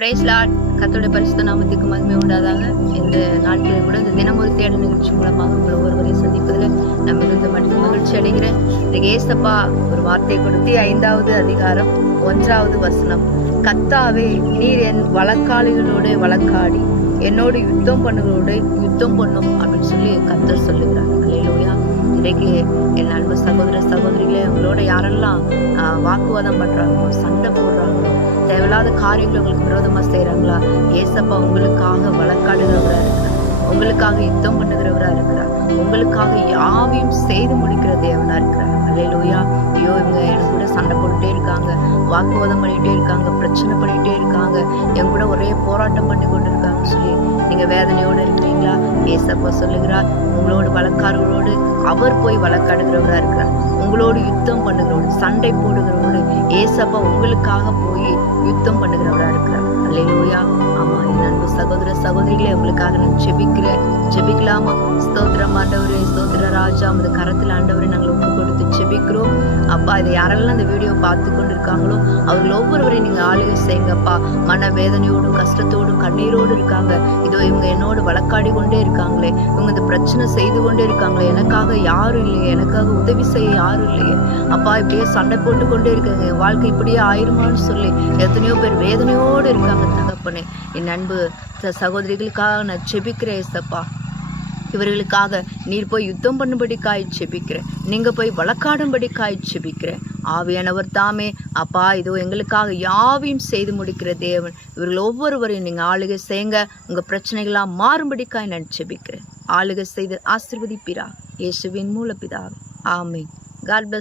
Price Lord. கர்த்தருடைய பரிசுத்த நாமத்துக்கு மகிமை உண்டாதாக. இந்த நாட்களில் கூட இந்த தினம் ஒரு தேடல் நிகழ்ச்சி மூலமாக உங்களை ஒருவரையும் சந்திப்பதில் நம்ம இருந்து மட்டும் மகிழ்ச்சி அடைகிறேன். இன்னைக்கு ஏசப்பா ஒரு வார்த்தை கொடுத்து 5வது அதிகாரம் 1வது வசனம், கர்த்தாவே நீர் என் வழக்காளிகளோடு வழக்காடி என்னோடு யுத்தம் பண்ணுகளோடு யுத்தம் பண்ணும் அப்படின்னு சொல்லி கர்த்தர் சொல்லுகிறார். அல்லேலூயா. இன்றைக்கு என் அன்பு சகோதர சகோதரிகளே, உங்களோட யாரெல்லாம் வாக்குவாதம் பண்றாங்களோ, சண்டை போடுறாங்களோ, தேவையில்லாத காரியங்களை உங்களுக்கு விரோதமா செய்யறாங்களா, ஏசப்பா உங்களுக்காக வழக்காடுகிறவரா இருக்கிறார், உங்களுக்காக யுத்தம் பண்ணுகிறவரா இருக்கிறார், உங்களுக்காக யாவையும் செய்து முடிக்கிற தேவனா இருக்கிறார். அல்லேலூயா. ஐயோ, இவங்க எனக்கு கூட சண்டை போட்டுட்டே இருக்காங்க, வாக்குவாதம் பண்ணிட்டே இருக்காங்க, பிரச்சனை பண்ணிட்டே இருக்காங்க, என் கூட ஒரே போராட்டம் பண்ணி கொண்டு இருக்காங்கன்னு சொல்லி நீங்க வேதனையோடு இருக்கிறீங்களா? ஏசப்பா சொல்லுகிறார், உங்களோட வழக்காரர்களோடு அவர் போய் வழக்காடுகிறவரா இருக்கிறார், உங்களோடு யுத்தம் பண்ணுகிறவரோடு சண்டை போடுகிறவரோடு ஏசப்பா உங்களுக்காக போய் யுத்தம் பண்ணுகிறவரா இருக்கிறார். அல்லேலூயா. ஆமா, என் அன்பு சகோதர சகோதரிகளே, உங்களுக்காக நான் ஜெபிக்கலாமா? ஸ்தோத்திரம் ஆண்டவரே, ஸ்தோத்திர ராஜா, அந்த கரத்தில் ஆண்டவரை நாங்கள் ஒப்பு கொடுத்து ஜெபிக்கிறோம். அப்பா, இதை யாரெல்லாம் இந்த வீடியோ பார்த்து கொண்டு இருக்காங்களோ அவர்கள் ஒவ்வொருவரையும் நீங்க ஆளுகை செய்யுங்கப்பா. மன வேதனையோடும் கஷ்டத்தோடும் கண்ணீரோடு இருக்காங்க. இதோ இவங்க என்னோடு வழக்காடி கொண்டே இருக்காங்களே, இவங்க இந்த பிரச்சனை செய்து கொண்டே இருக்காங்களே, எனக்காக யாரும் இல்லையே, எனக்காக உதவி செய்ய யாரும் இல்லையே, அப்பா இப்படியே சண்டை போட்டு கொண்டே இருக்காங்க, என் வாழ்க்கை இப்படியே ஆயிருமான்னு சொல்லி எத்தனையோ பேர் வேதனையோடு இருக்காங்க. தகப்பனே, என் அன்பு சகோதரிகளுக்காக நான் ஜெபிக்கிறேன். ஏசப்பா, இவர்களுக்காக நீர் போய் யுத்தம் பண்ணும்படி காய் ஜெபிக்கிறேன், நீங்க போய் வழக்காடும்படி காய் ஜெபிக்கிறேன். ஆவியானவர் தாமே அப்பா இதோ எங்களுக்காக யாவையும் செய்து முடிக்கிற தேவன், இவர்கள் ஒவ்வொருவரையும் நீங்க ஆளுகை செய்யுங்க. உங்க பிரச்சனைகளாம் மாறும்படிக்காய் நான் ஜெபிக்கிறேன். ஆளுகை செய்து ஆசீர்வதிப்பீரா, இயேசுவின் மூல பிதாவே. ஆமென். God plus.